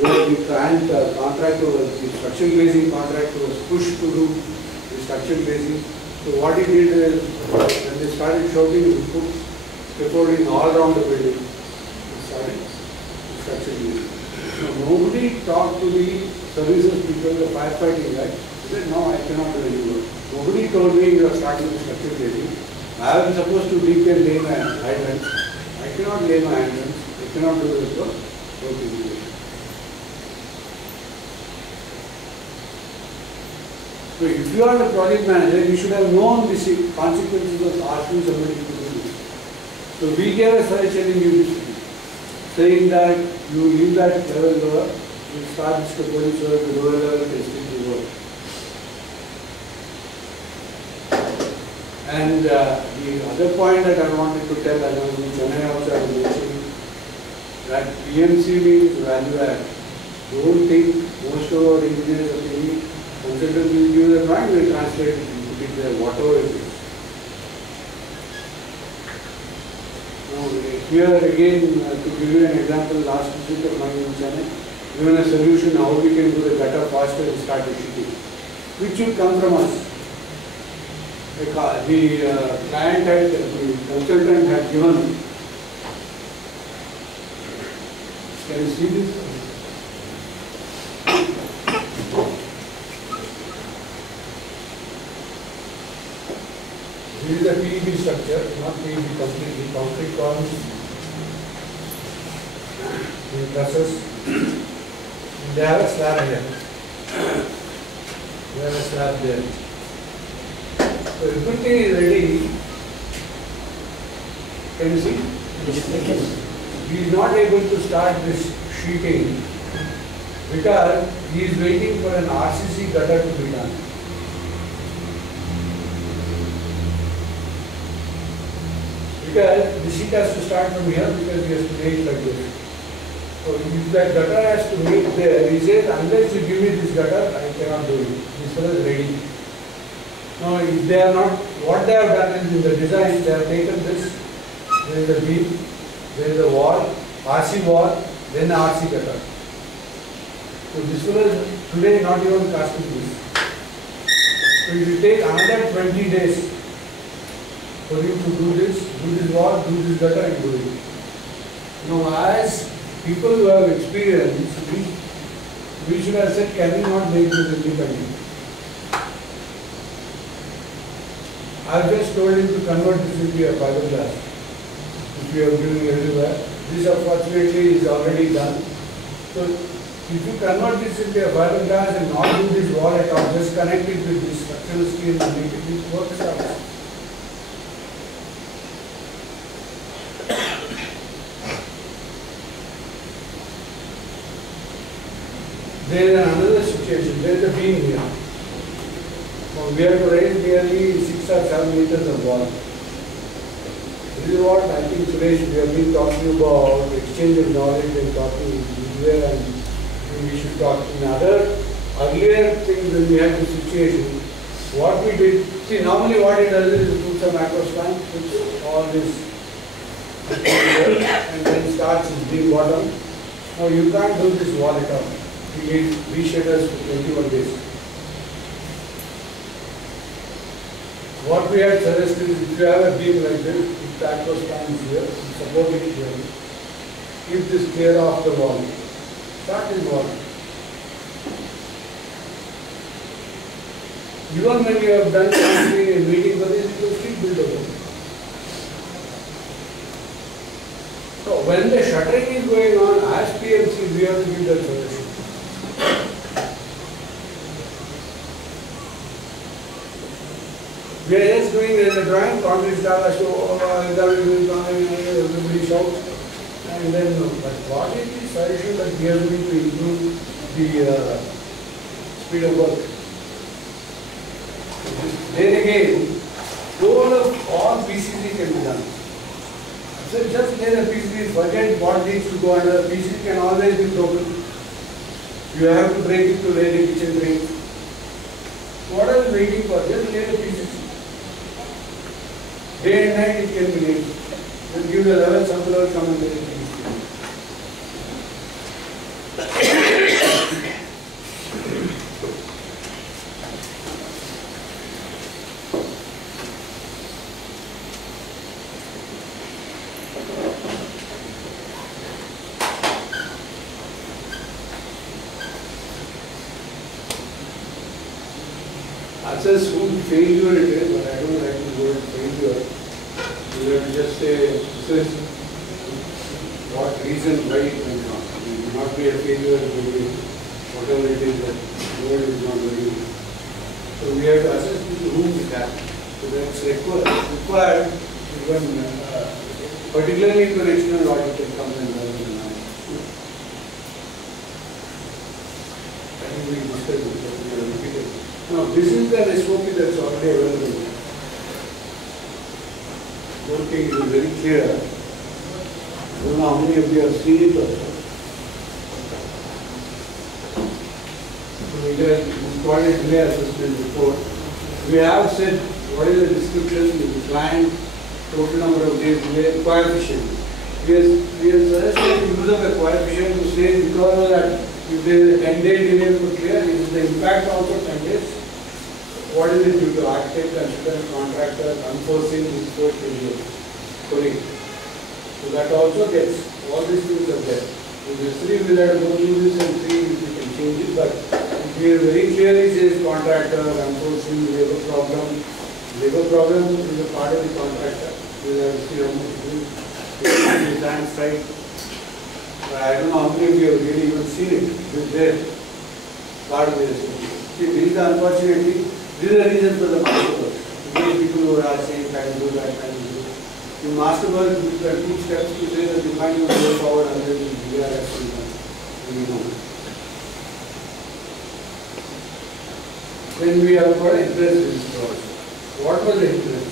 where the contractor was, the structural glazing contractor was pushed to do the structural glazing. So what he did is, when they started shouting, he put scaffolding all around the building. He started structural glazing. So nobody talked to the services people, the firefighting guy. He said, no, I cannot do any work. Nobody told me you are starting the structural glazing. I am supposed to lay my hydrants. I cannot lay my hydrants. I cannot do this work. So if you are the project manager, you should have known the consequences of asking somebody to do this. So we gave a suggestion in UBC, saying that you leave that level lower, you start the scaffolding so that the lower level can still work. And the other point that I wanted to tell, I was in Chennai also, I was mentioning that PMC means value add. Don't think most of our engineers are thinking consultant will give the drawing, will translate it, put it there, whatever it is. Now, here again, to give you an example, last visit of mine in Chennai, given a solution how we can do the gutter faster and start the sheeting, which will come from us. The client had, the consultant had given, can you see this? This is a PEB structure, not PEB completely, concrete columns, the trusses. They have a slab here. They have a slab there. So everything is ready. Can you see? He is not able to start this sheeting because he is waiting for an RCC gutter to be done. Because the sheet has to start from here because he has to lay it like this. So if that gutter has to meet there, he says, unless you give me this gutter, I cannot do it. This one is ready. Now, if they are not, what they have done is in the design, they have taken this, there is a beam, there is a wall, RC wall, then the RC gutter. So this one is today not even casting this. So it will take another 20 days for you to do this wall, do this gutter and do it. Now, as people who have experience, we should have said, can we not make this independent? I have just told him to convert this into a fiberglass, which we are doing everywhere. This unfortunately is already done. So if you convert this into a fiberglass and not do this wall at all, just connect it with this structural steel and make it works out. There is another situation, there is a beam here. So we have to raise nearly 6 or 7 meters of wall. This is what I think Suresh, we have been talking about, exchange of knowledge and talking here, and we should talk in other earlier things when we had the situation. What we did, see normally what it does is put some macrospan, put all this and then starts its big bottom. Now you can't do this wall at all. We need reshaders for 21 days. What we had suggested is if you have a beam like this, if the macrospan is here, support it here, keep this clear off the wall. Start this wall. Even when you have done something in meeting for this, you will still build a wall. So when the shuttering is going on, as PMC, we have to give that suggestion. We are just doing the drawing, concrete style, so everybody shouts, and then, but what is the solution that we are doing to improve the speed of work? Then again, all PCC can be done. So just lay the PCC, forget what needs to go under. The PCC can always be broken. You have to break it to lay the kitchen drain. What are you waiting for? Just lay the PCC. Day and night it can be laid. Then give the level, some level come and lay the PCC. assess whose failure it is, but I don't like to go with failure. You have to just say, this is what reason why it went wrong. It will not be a failure, it will be whatever it is that the road is not very good. So we have to assess whom it happened. So that's required even particularly for external audit can come and learn the knowledge. I think we discussed it, but we have repeated. Now this is the SOP that's already available. Don't think it is very clear. I don't know how many of you have seen it also. So we have called it delay assessment report. We have said what is the description, the client, total number of days delay, coefficient. We have suggested to use of a coefficient to say because of that if there is a 10-day delay for clear, is the impact also 10 days? What is it due to architect, consultant, contractor, unforeseen, disposed failure? Correct. So that also gets, all these things are there. So this 3 will have to go through this and 3 we can change it, but here very clearly says contractor, unforeseen, labor problem. Labor problem is a part of the contractor. We will have to see how much design site. But I don't know how many of you have really even seen it. It is there. Part of the SOP. See, these are unfortunately, these are reasons for the master work. Many people who are saying, can do that, can do that. In master work, there are 2 steps to say that you might not go forward unless you are actually done. Then we have got interest in fraud. What was the interest?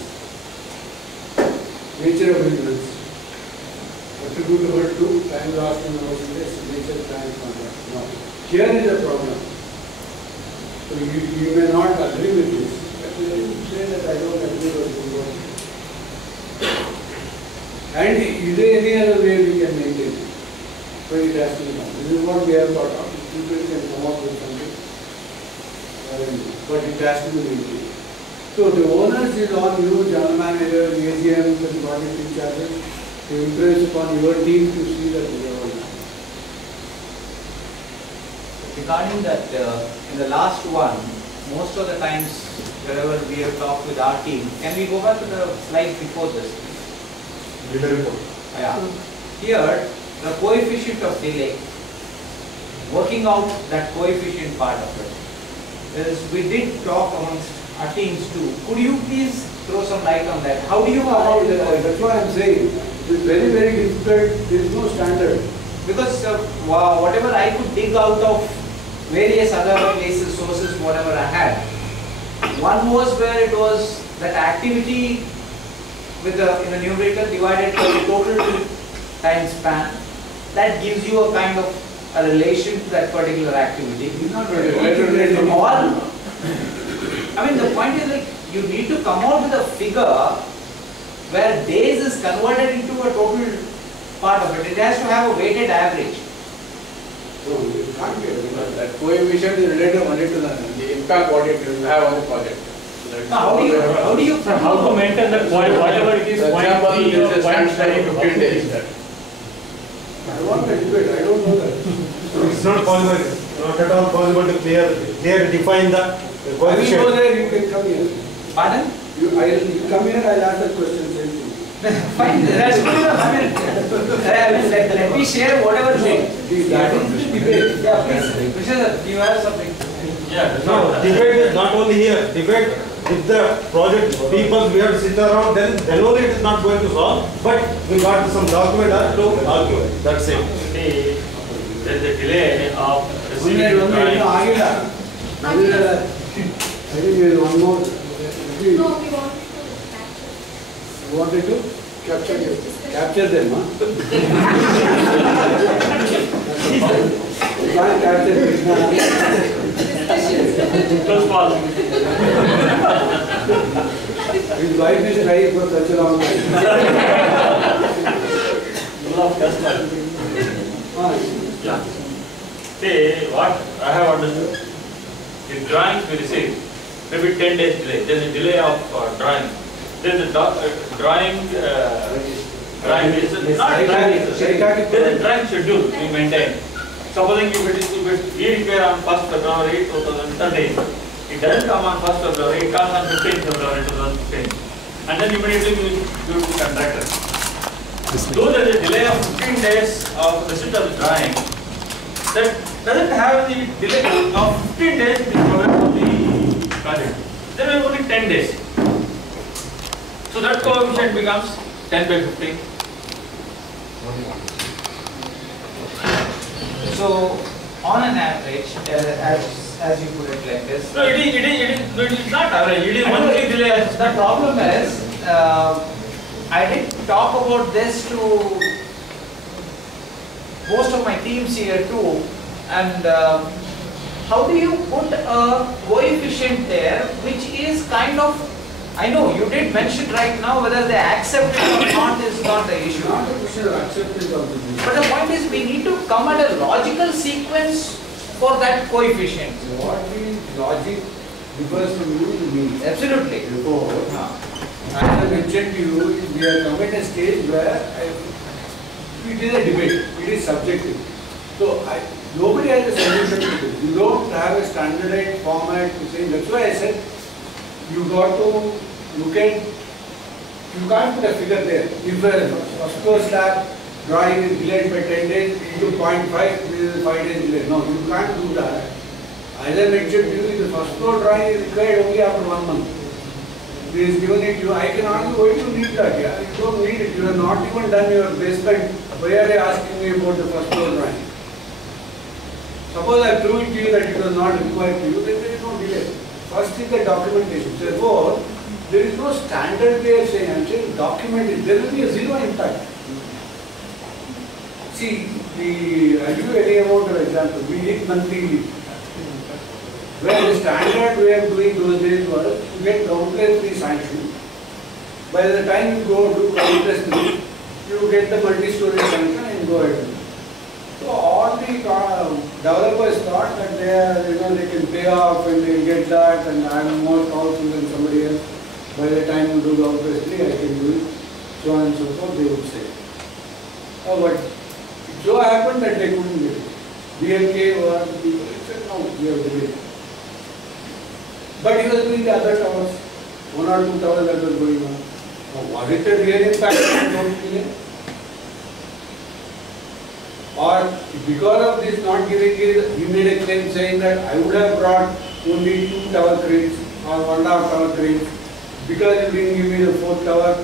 Nature of interest. Attributable to time lost in our signature time contract. Now, here is the problem. So you may not agree with this. But you say that I don't agree with this. And is there any other way we can maintain it? So it has to be done. This is what we have thought of. People can come up with something. But it has to be maintained. So the onus is on you, general manager, AGMs and project in charges to impress upon your team to see that we are all done. Regarding that, in the last one, most of the times wherever we have talked with our team, can we go back to the slide before this? Yeah. Here, the coefficient of delay, working out that coefficient part of it, is we did talk amongst our teams too. Could you please throw some light on that? How do you come out with the coefficient? That's what I am saying. It is very, very difficult. There is no standard. Because whatever I could dig out of various other places, sources, whatever I had, one was where it was that activity with the in the numerator divided by the total time span. That gives you a kind of a relation to that particular activity. Not all. I mean, the point is like you need to come out with a figure where days is converted into a total part of it. It has to have a weighted average. No, it can't be because that coefficient is related only to the impact what it will have on the project. How do you how to maintain that point, whatever it is, 0.3 or 0.5 days. I want to debate, I don't know that. It's not possible, not at all possible to clear define the When you go coefficient. there, you can come here. Pardon? You come here, I'll ask the question. Fine, that's good enough. I mean, let me share whatever thing. That is the debate. Yeah, please. Vishal, you have something? Yeah, No, debate is not only here. Debate with the project people, we have to sit around, then only it is not going to solve. But we got some document to argue. That's it. see, there is a delay of I think there is one more. No, we wanted to capture. You wanted to capture them, huh? You can't capture Krishna. close call. His wife is trying for such a long time. Yeah. See, what I have understood, the drawings we received, maybe 10 days delay. There is a delay of drawing. There is a drawing is not drawing. There is a drawing schedule we maintain. Supposing if it is we repair on 1st February 2013, It doesn't come on 1st February, it comes on 15th February 2015. And then immediately you do the contractor. Though there is a delay of 15 days of receipt of the drawing, that doesn't have the delay of 15 days in progress of the project. There are only 10 days. So that coefficient becomes 10 by 15. So on an average, as you put it like this. No, it is not average. It is one week delay. The problem is, I did talk about this to most of my teams here too, and how do you put a coefficient there which is kind of, I know you did mention right now whether they accept it or not is not the issue. Not a question of acceptance of the issue. But the point is we need to come at a logical sequence for that coefficient. What is logic differs from you to me. Absolutely. Therefore, as I mentioned to you, we are come at a stage where it is a debate, it is subjective. So nobody has a solution to this. You don't have a standardized format to say. That's why I said you got to look at, you can't put a figure there. If a first floor slab drawing is delayed by 10 days into 0.5, this is 5 days delay. No, you can't do that. As I mentioned to you, the first floor drawing is required only after 1 month. This is given it to you. I can argue why you need that. Yeah? You don't need it. You have not even done your basement. Why are they asking me about the first floor drawing? Suppose I prove it to you that it was not required to you, then there is no delay. First is the documentation. Therefore, there is no standard way of saying, I am saying document it. There will be a zero impact. See, I'll give you any amount of example. We did monthly leave. Where the standard way of doing those days was to get downgrade sanction. By the time you go to downgrade 3, you get the multi-story sanction and go ahead. So all the developers thought that they can pay off and they get that, and I am more powerful than somebody else. By the time you do downgrade 3, I can do it. So on and so forth, they would say. But it so happened that they couldn't get it. BLK or people said, no, we have to get it. But he was doing the other towers, 1 or 2 towers that was going on. Now, was it a real impact on $1 Or because of this not giving it, he made a claim saying that I would have brought only 2 tower cranes or 1.5 tower cranes. Because you didn't give me the 4th tower,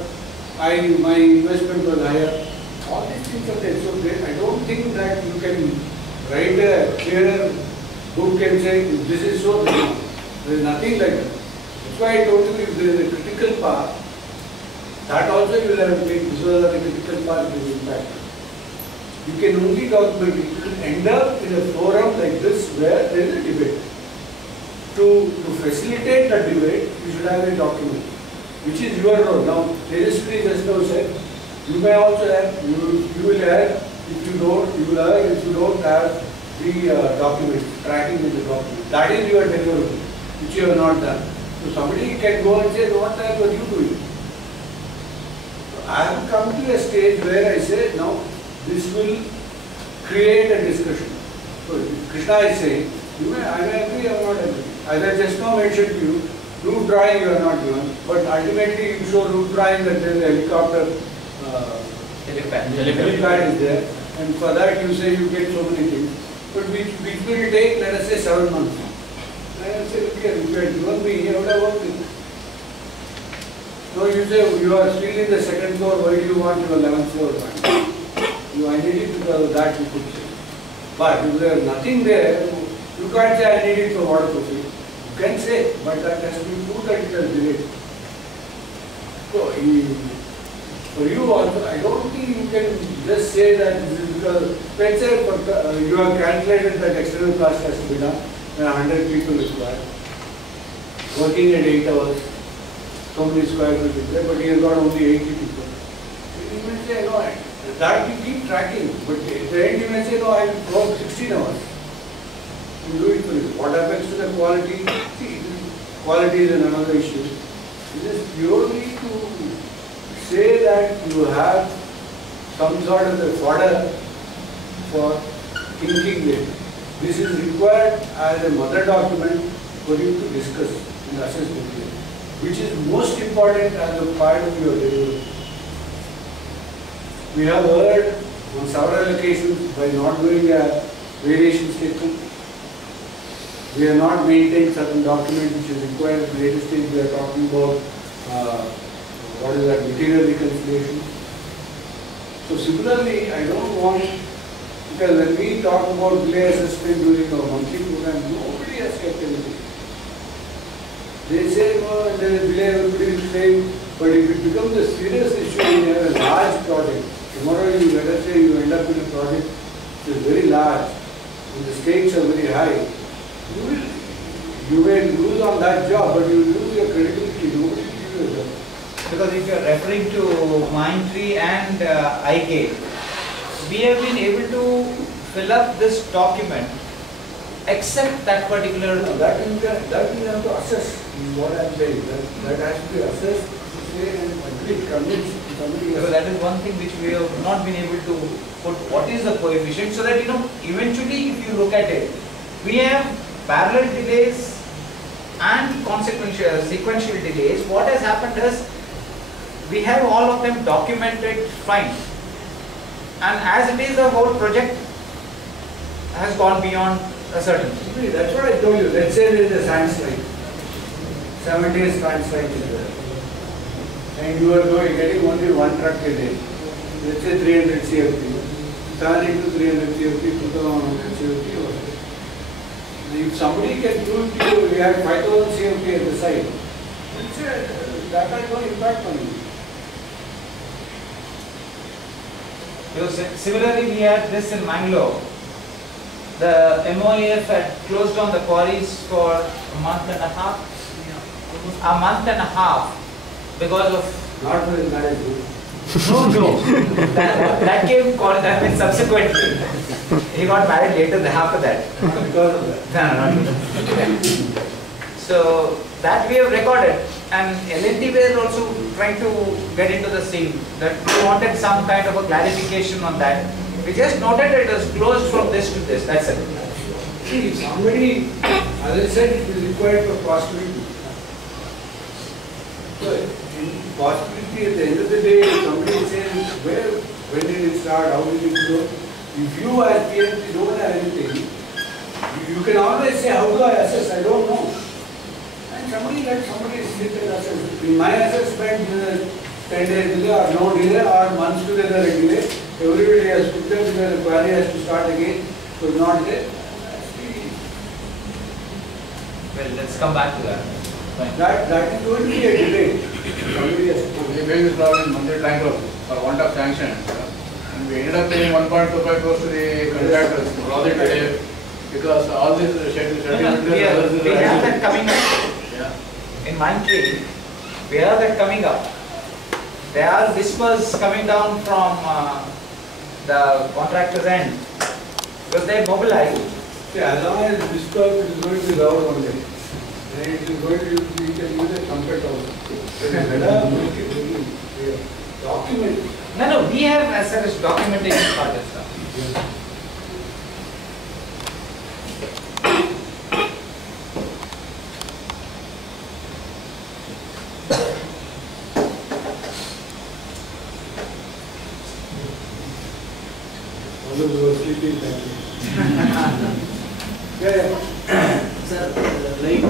my investment was higher. All these things are there. So I don't think that you can write a clearer book and say this is so. There is nothing like that. That's why I told you if there is a critical part, that also you will have to make this was a critical part of the impact. You can only document it. You will end up in a forum like this where there is a debate. To facilitate the debate, you should have a document, which is your role. Now, Tejasvi just now said, you may also have, you will have, if you don't have the document, tracking with the document. That is your deliverable, which you have not done. So somebody can go and say, what the hell were you doing? So I have come to a stage where I say, no, this will create a discussion. So Krishna is saying, I may agree or not agree. As I just now mentioned to you, route drawing you are not given, but ultimately you show route drawing that there is a helicopter helipad is there, and for that you say you get so many things, but which will take, let us say, 7 months. I will say, look here, if you had given me, I would have worked it. So you say, you are still in the 2nd floor, why do you want your 11th floor? I need it because of that, you could say. But if there is nothing there, you can't say I need it for waterproofing. You can say, but that has to be proved that it has delayed. So, for you also, I don't think you can just say that this is because, let's say you have calculated that external cost has to be done, there are 100 people required, working at 8 hours, so many square feet is there, but he has got only 80 people. You may say, no, that we keep tracking, but at the end you may say, no, I will work 16 hours. You do it for you. What happens to the quality? See, quality is another issue. It is purely to say that you have some sort of a fodder for thinking it. This is required as a mother document for you to discuss and assess with you, which is most important as a part of your delivery. We have heard on several occasions by not doing a variation statement, we have not maintained certain documents which is required at the later stage. We are talking about what is that, material reconciliation. So similarly, I don't want, because when we talk about delay assessment during our monthly program, nobody has kept anything. They say, oh, there is delay, everybody is saying, but if it becomes a serious issue, you have a large project. Tomorrow, you let us say you end up in a project which is very large, and the stakes are very high. You may lose on that job, but you lose your credibility. Nobody will give you a job. Because if you are referring to Mindtree and IK, we have been able to fill up this document except that particular. That we have to assess, is what I am saying. That has to be assessed, and complete convinced. Because that is one thing which we have not been able to put what is the coefficient, so that eventually if you look at it, we have parallel delays and sequential delays. What has happened is we have all of them documented fine, and as it is, the whole project has gone beyond a certain thing. That's what I told you. Let's say there is a landslide. 7 days landslide is there. And you are getting only one truck a day. Let's say 300 CFT. Turn into 300 CFT, 2100 CFT. If somebody can prove to you, we have 5000 CFT at the site, that has no impact on you. Similarly, we had this in Bangalore. The MOAF had closed down the quarries for a month and a half. A month and a half because of. Not very nice. No. that came subsequently. He got married later after that. Because of that. No. So that we have recorded, and L&T were also trying to get into the scene. That we wanted some kind of a clarification on that. We just noted it was closed from this to this. That's it. See, somebody, as I said, it is required for possibility. So, in possibility, at the end of the day, somebody says, when did it start, how did it go? If you as PMC don't have anything, you can always say, how do I assess? I don't know. And somebody sit and assess. In my assessment, 10 days delay or no delay or months together a delay. Everybody has put them because the quarry has to start again. So not there. Well, let's come back to that. That is going to be a delay. Somebody has to. We made this problem in Monday Bangalore for want of sanction. And we ended up paying 1.25 crores to the contractors for all the delay because all this schedule. We have that coming up. Yeah. In Mindtree, we have that coming up. There are whispers coming down from the contractor's end because they mobilize. See, as long as this curve is going to be loud one day, and it is going to be, we can use a trumpet also. Document. No, we have as far as documentation part of stuff. Although we were sleeping, thank you. Sir, like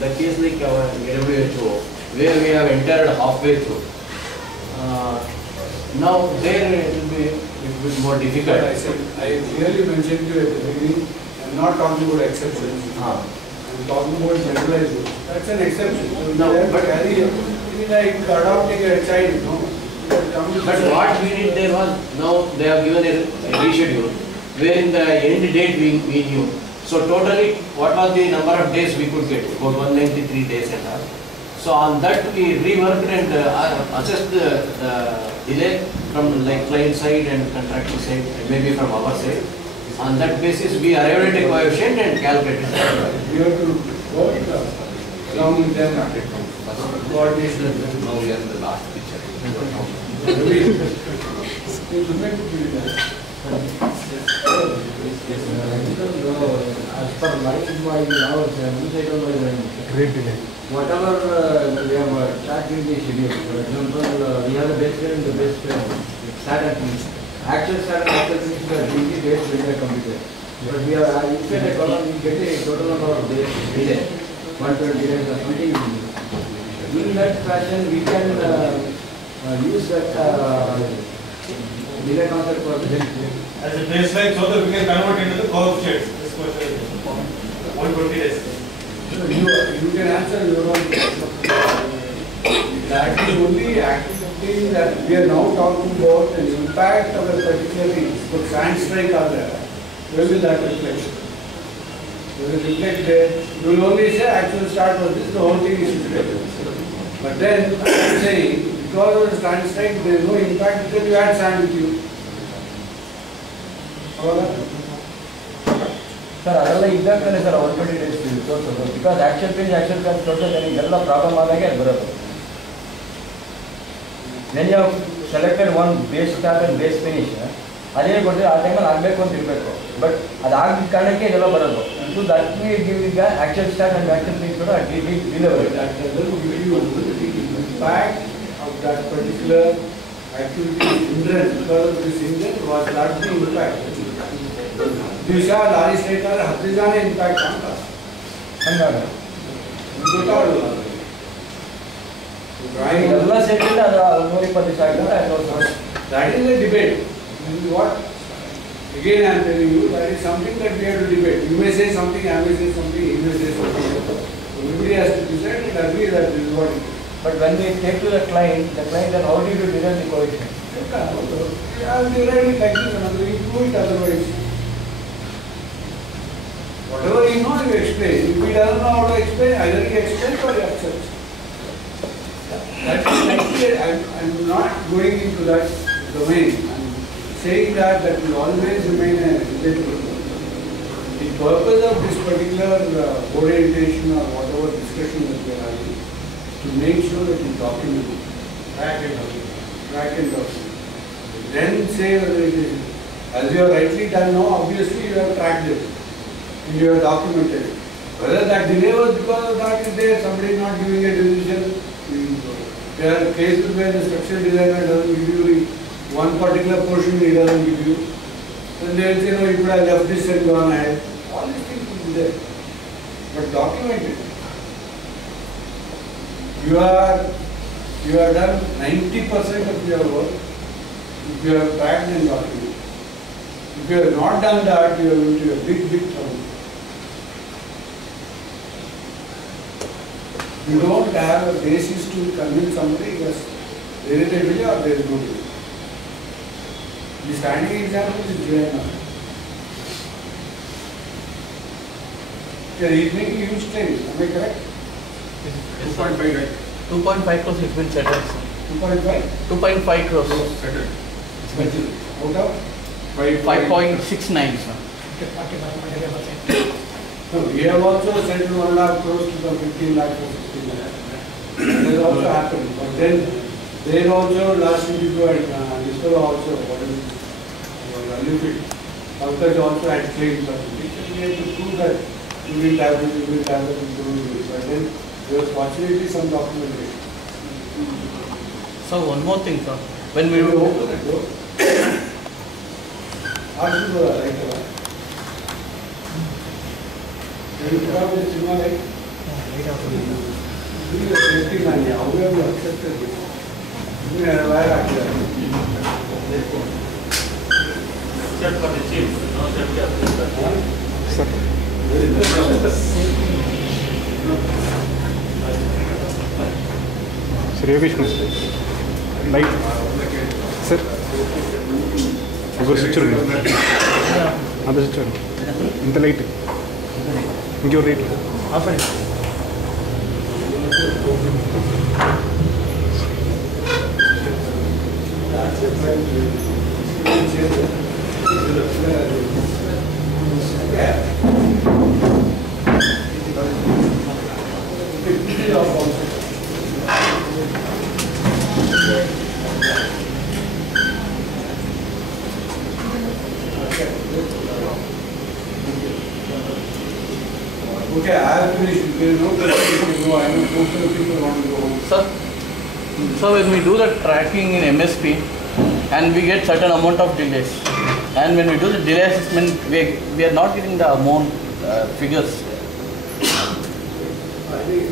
the case like our WHO, where we have entered halfway through. Now there it will be a bit more difficult. I said, I clearly mentioned to you at the beginning, I am not talking about exceptions. I am talking about generalized rules. That's an exception. So No, but it's like adopting a child, no? But what we did there was, now they have given a reschedule, where in the end date we knew. So totally, what was the number of days we could get? About 193 days and all. So on that we reworked and assessed the delay from like client side and contractor side, maybe from our side. On that basis, we arrived at a coefficient and calculated. We have to work along with them. Coordination. Now we are in the last picture. As per for line by hours, inside of my line. Great delay. Whatever we have tracked in the schedule, for example, we have the best and the best start and finish. Actual start and actual finish are daily days when they are completed. But we are inside a column, we get a total number of days delay. 120 days or something. In that fashion, we can use that delay concept for the As a baseline, so that we can convert into the coefficients. This question is 120 days. So you can answer your own question. That is only activity that we are now talking about an impact of a particular thing. So sand strike are there. Where will that reflect? Will it reflect there? You will only say actual start was this, the whole thing is reflected. But then I am saying, because of the sand strike, there is no impact because you had sand with you. Sir, ಅದೆಲ್ಲ ಇದ್ದಾಗಲೇ sir 120 days ತೋರಿಸೋದು because action page action card ತೋರಿಸೋದು ಇದೆಲ್ಲ problem ಆದಾಗೆ ಅದು ಬರೋದು. When you selected one base start and base finish ಅದೇ ಕೊಟ್ಟರೆ ಆ ಟೈಮಲ್ಲಿ ಆಗಬೇಕು ಅಂತ ಇರಬೇಕು. ಬಟ್ ಅದಾಗಿದ್ದ ಕಾರಣಕ್ಕೆ ಇದೆಲ್ಲ ಬರೋದು. ಸೊ ದಟ್ ವಿ ಗಿವ್ ಈಗ action start and action finish ಕೂಡ Impact of that particular activity hindrance because of this hindrance was not the impact. ದಿವಸ ಲಾರಿ ಸ್ಟ್ರೈಕ್ ಆದರೆ 10 ಜನ ಇಂಪ್ಯಾಕ್ಟ್ ಅಂತ ಹಂಗಾಗ ಗೊತ್ತಾಗಲ್ಲ. ಎಲ್ಲ ಸೇರಿದ್ರೆ ಅದು 120 ದಿವಸ ಆಗಿದ್ರೆ that is a debate. What again I am telling you, that is something that we have to debate. You may say something, I may say something, he may say something. Everybody has to decide and agree that this is what it is. But when we take to the client, then how do you design the coefficient? I will derive it like this, another you do it otherwise. Whatever you know, you explain. If he doesn't know how to explain, either he explains or he accepts. That is likely, I am not going into that domain. I am saying that will always remain a relative. The purpose of this particular orientation or whatever discussion that we are having is to make sure that you document it. Track and document. Then say whether it is, as you have rightly done now, obviously you have tracked it. And you have documented it. Whether that delay was because of that is there, somebody is not giving a decision. There are cases where the structural designer doesn't give you one particular portion, he doesn't give you. Then they will say, no, you could have left this and gone ahead. All these things will be there. But document it. You have done 90% of your work if you have tracked and documented. If you have not done that, you are into a big trouble. You don't have a basis to convince somebody, yes, there is a delay or there is no delay. The standing example is there now. He is making huge claims, am I correct? 2.5, right? 2.5 crores has been settled, sir. 2.5? 2.5 crores. Settled. Out of? 5.69, sir. No, we have also settled 1.5 crores to the 15 lakh or 16 lakh. That has also happened. But then, there also last week you had, this fellow also, what is it? Olympic. Pankaj also had claims of it. We had to prove that you will have it, you will have it, you will do it. But then, there was fortunately some documentation. So one more thing, sir. When we You do open the door. Ask you the right one. Can you put out the cinema light? Do your safety man, how have you accepted this? You are aware of that. Except for the chief, no safety officer. Sir, Yogesh, light. Sir, switch ಅದು switch ಇಂಥ light ಹಿಂಗೆ light off ಆಗಿ Okay, I have finished. There is no question if you go. I know most of the people want to go home. Sir, so when we do the tracking in MSP and we get certain amount of delays, and when we do the delay assessment, we are not getting the amount figures. I think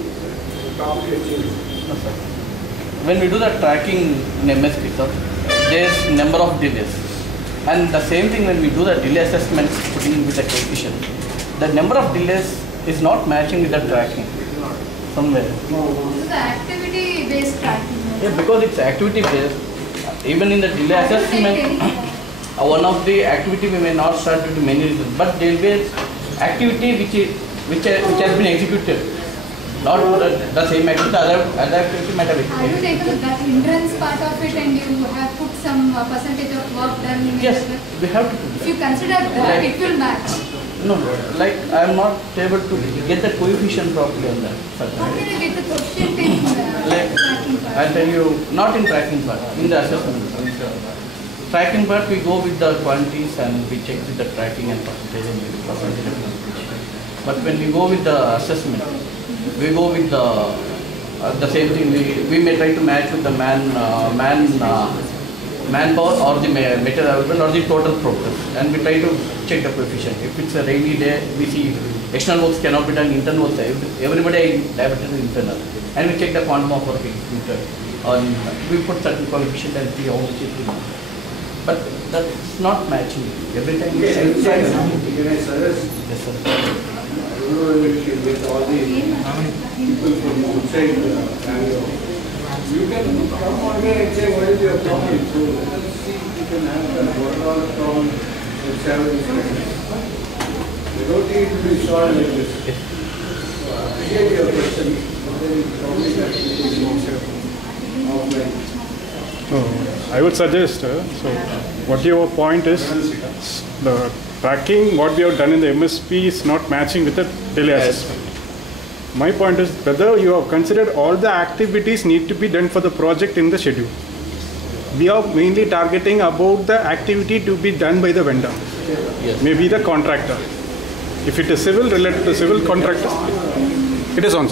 the topic has changed. No, sir. When we do the tracking in MSP, sir, there is number of delays, and the same thing when we do the delay assessment putting with the coefficient, the number of delays is not matching with the tracking somewhere. This is the activity-based tracking. Yeah, because it's activity based. Even in the delay assessment, one of the activity we may not start due to many reasons, but there will be activity which has been executed. Not the same activity, the other activity might have Have you executed. taken that hindrance part of it and you have put some percentage of work done in Yes, it? we have to do If you that. consider that, it will match. No, like I am not able to get the coefficient properly on that. How can you get the coefficient in Like, tracking part? I'll tell you, not in tracking part, in the assessment. Tracking part, we go with the quantities and we check with the tracking and percentage and percentage of completion. But when we go with the assessment, we go with the same thing. We may try to match with the manpower or the material available or the total progress, and we try to check the coefficient. If it's a rainy day, we see external works cannot be done, internal works, everybody diverted to internal, and we check the quantum of work executed. We put certain coefficient and see how much it will. But that's not matching. Every time we Can I suggest? Yes, sir. I don't know if you can get all the people from outside Bangalore. You can come on here and say what is your problem. So let us see if we can have what are all the problems with travel inspections. We don't need to be solved like this. So I appreciate your question, but then it probably has to be offline. I would suggest, so what your point is, the tracking, what we have done in the MSP is not matching with the delay assessment. My point is whether you have considered all the activities need to be done for the project in the schedule. We are mainly targeting about the activity to be done by the vendor, maybe the contractor. If it is civil, related to civil contractor, it is on.